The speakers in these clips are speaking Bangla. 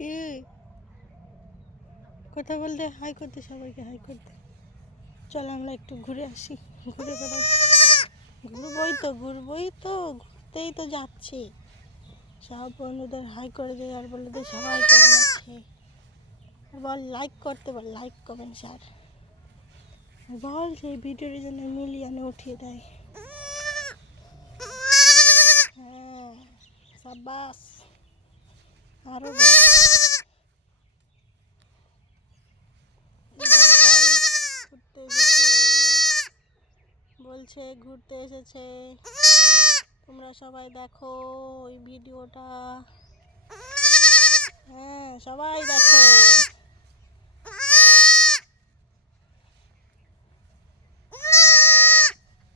কি কথা বলতে, হাই করতে, সবাইকে হাই করতে। চলো আমরা একটু ঘুরে আসি, ঘুরে বেড়াই। ঘুরবই তো ঘুরতেই তো যাচ্ছি। সব বন্ধুদের হাই করে দিই আর বলে দিই সবাই কেমন আছে। বল লাইক করতে, বল লাইক কমেন্ট শেয়ার। বল সেই ভিডিওর জন্য মিলিয়নে উঠিয়ে দেয়। হ্যাঁ সাবাস, আরো ঘুরতে এসেছে, বলছে ঘুরতে এসেছে। তোমরা সবাই দেখো ওই ভিডিওটা। হ্যাঁ সবাই দেখো।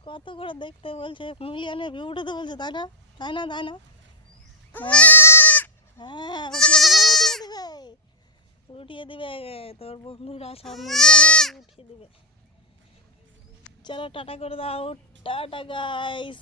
কত করে দেখতে বলছে, মিলিয়নের ভিউ উঠাতে বলছে, তাই না? তাই না? তাই না? হ্যাঁ হ্যাঁ, উঠিয়ে দিবে তোর বন্ধুরা, সব মিলিয়নের ভিউ উঠিয়ে দিবে। চলো টাটা করে দাও, টাটা গাইস।